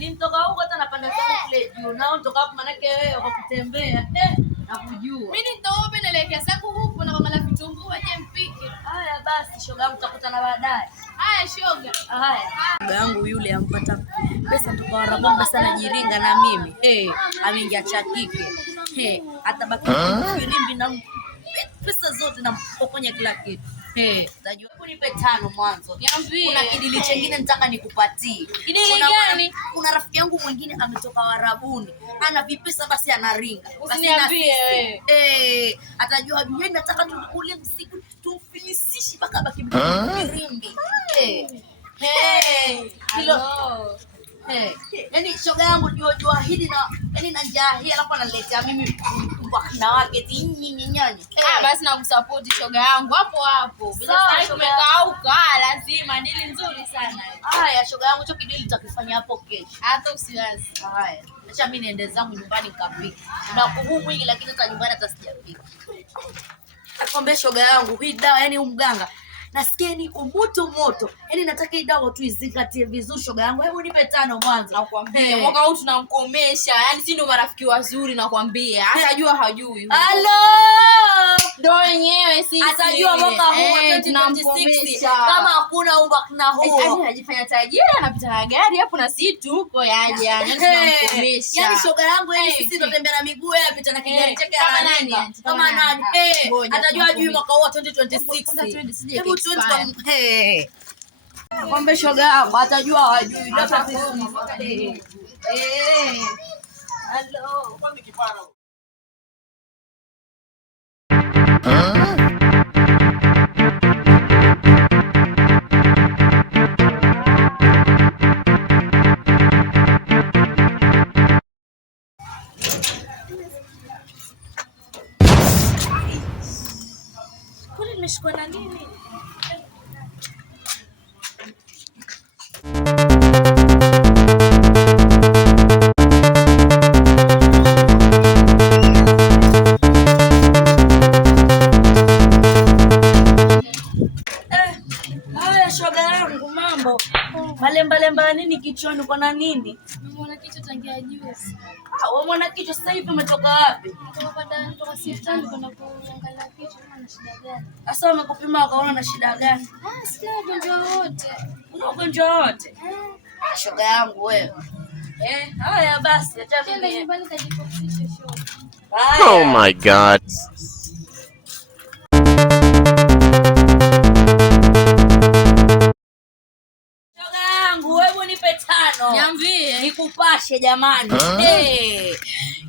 Mimi nitoka huko hata napanda sana kule juu. Nao nitoka hapo maana yake wewe kwa kutembea. Nakujua. Mimi nitoka naelekea zangu huko na mama la vitunguu aje mpike. Haya basi shoga yangu tutakutana baadaye. Haya shoga. Haya. Shoga yangu yule ampata pesa toka Warabomba sana jiringa na mimi. Ameingia chakike. Atabaki filimbi na pesa zote na mpokonya kila kitu. Unajua kunipe 5 mwanzo. Niambie. Kuna kidili chengine nataka nikupatie. Kidili gani? Kuna rafiki yangu mwingine ametoka Warabuni. Ana vipesa basi anaringa. Basi niambie wewe. Atajua mimi nataka tukule msiku tumfilishishi mpaka baki mrimbi. Hello. Yaani shoga yangu jua hili na yaani na njaa hii alafu ananiletea mimi wakina wake nyinyi. Basi nakusupport shoga yangu hapo. Bila sasa tumekauka lazima dili nzuri sana. Haya shoga yangu hicho kidili tutakifanya hapo kesho. Hata usiwazi. Haya. Acha mimi niende zangu nyumbani nikapike. Na kuhumu mwingi lakini hata nyumbani hata sijapika. Akwambia shoga yangu hii dawa yani mganga nasikia niko moto. Yaani nataka hii dawa tu izingatie vizuri shoga yangu. Hebu nipe 5 mwanzo. Nakwambia mwaka huu tunamkomesha. Yaani si ndo marafiki wazuri nakwambia. Atajua hajui. Hello. Ndo wenyewe sisi. Atajua mwaka huu 2026 kama hakuna ubaki na huo. Yaani anajifanya tajiri anapita na gari hapo na sisi tuko yaje. Yaani tunamkomesha. Yaani shoga yangu yaani sisi tunatembea na miguu yeye apita na kijani chake anaenda. Kama nani? Atajua hajui mwaka huu 2026. Hebu Kwambe shoga yangu atajua hajui data sisi. Hello. Kwani kipara. Kule nimeshikwa na nini? Shoga yangu mambo. Malemba nini kichwani uko na nini? Umeona kichwa tangia juzi. Umeona kichwa sasa hivi umetoka wapi? Kutoka hospitali kwenda kuangalia kichwa na shida gani? Sasa umekupima ukaona na shida gani? Sina ugonjwa wote. Una ugonjwa wote? Shoga yangu wewe. Haya basi acha mimi nyumbani kajipumzishe shoga. Oh my God. Niambie nikupashe jamani.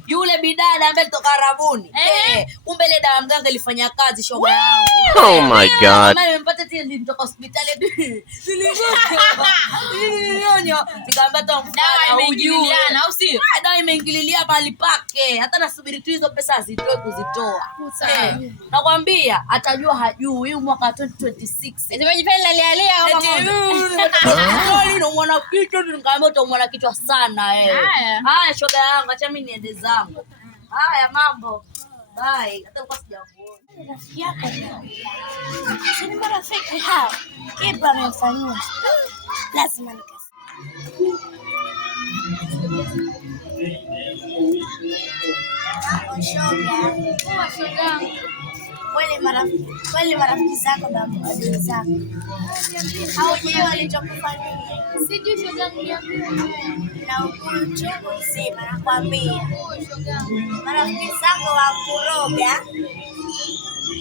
Yule bidada ambaye kutoka Arabuni. Kumbe ile dawa mganga ilifanya kazi shoga yangu. Oh my God. Mimi nimepata tena nilitoka hospitali. Nikamwambia dawa imeingiliana au sio? Dawa imeingililia mahali pake. Hata nasubiri tu hizo pesa zitoe kuzitoa. Nakwambia atajua hajui huu mwaka 2026. Nimejipenda lea kama mwana kichwa nikamwambia utamwona kichwa sana Haya shoga yangu acha mimi niende zangu. Haya mambo. Bye. Hata uko sijakuona. Rafiki yako ni marafiki hao. Kipi amefanyia? Lazima shoga. Wale marafiki zako na adui zako. Hao wenyewe walichokufanyia. Sijui shoga yangu na ukuru chungu mzima nakwambia. Marafiki zako wa kuroga.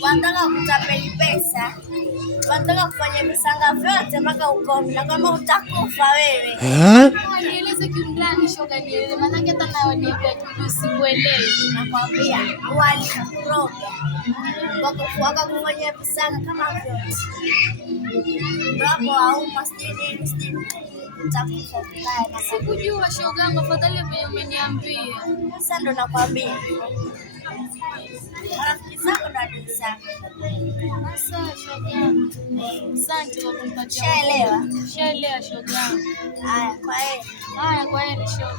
Wanataka kutapeli pesa. Wanataka kufanya visanga vyote mpaka ukome na kama utakufa wewe. Nieleze kiundani shoga nieleze maana hata na niambia juju sikuelewi. Nakwambia walikuroga. Wakakufanyia visanga kama vyote. Ndio hauma sijui utakufa vibaya na sikujua shoga yangu afadhali umeniambia. Sasa ndo nakwambia. Rafiki zako na adui zako. Sasa shoga yangu. Asante kwa kunipatia. Shaelewa shoga yangu. Haya kwa heri shoga.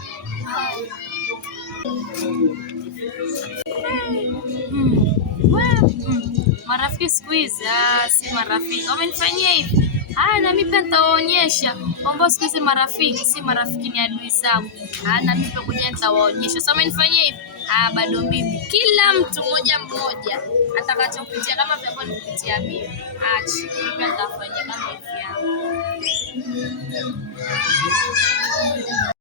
Marafiki siku hizi si marafiki. Wamenifanyia hivi. Haya, na mimi pia nitawaonyesha kwamba siku hizi marafiki si marafiki, ni adui zangu. Na mimi pia kuja nitawaonyesha. Sasa umenifanyia hivi? Bado mimi. Kila mtu mmoja atakachokupitia kama vile ambavyo nikupitia mimi. Acha. Mimi pia nitafanya kama hivi.